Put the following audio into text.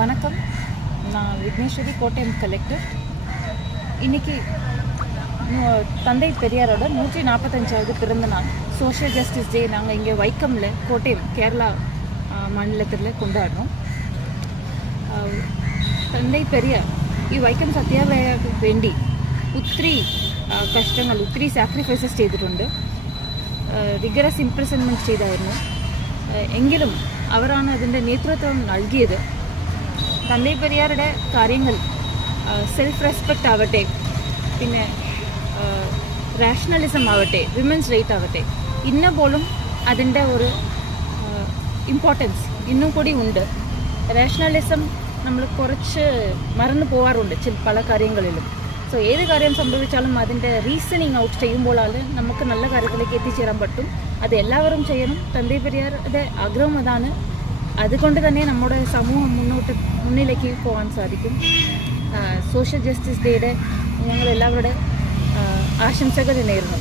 வணக்கம். நான் விக்னேஸ்வரி, கோட்டயம் கலெக்டர். இன்றைக்கி தந்தை பெரியாரோட 145வது பிறந்த நாள் சோஷியல் ஜஸ்டிஸ் டே நாங்கள் இங்கே வைக்கமில் கோட்டயம் கேரளா மாநிலத்தில் கொண்டாடுறோம். തൻ്റെ പെരിയാർ ഈ വൈക്കം സത്യാഗ്രഹത്തിന് വേണ്ടി ഒത്തിരി കഷ്ടങ്ങൾ ഒത്തിരി സാക്രിഫൈസസ് ചെയ്തിട്ടുണ്ട്. റിഗറസ് ഇംപ്രിസൺമെൻറ്റ് ചെയ്തായിരുന്നു. എങ്കിലും അവരാണ് അതിൻ്റെ നേതൃത്വം നൽകിയത്. തൻ്റെ പെരിയാറുടെ കാര്യങ്ങൾ സെൽഫ് റെസ്പെക്റ്റ് ആവട്ടെ, പിന്നെ റാഷണലിസം ആവട്ടെ, വിമൻസ് റൈറ്റ് ആവട്ടെ, ഇന്ന പോലും അതിൻ്റെ ഒരു ഇമ്പോർട്ടൻസ് ഇന്നും കൂടി ഉണ്ട്. റാഷണലിസം നമ്മൾ കുറച്ച് മറന്നു പോകാറുണ്ട് പല കാര്യങ്ങളിലും. സോ ഏത് കാര്യം സംഭവിച്ചാലും അതിൻ്റെ റീസണിങ് ഔട്ട് ചെയ്യുമ്പോഴാണ് നമുക്ക് നല്ല കാര്യത്തിലേക്ക് എത്തിച്ചേരാൻ പറ്റും. അത് എല്ലാവരും ചെയ്യണം. തൻ്റെ പെരിയാറുടെ ആഗ്രഹം അതാണ്. അതുകൊണ്ട് തന്നെ നമ്മുടെ സമൂഹം മുന്നിലേക്ക് പോകാൻ സാധിക്കും. സോഷ്യൽ ജസ്റ്റിസ് ഡേയുടെ ഞങ്ങൾ എല്ലാവരുടെ ആശംസകൾ നേരുന്നു.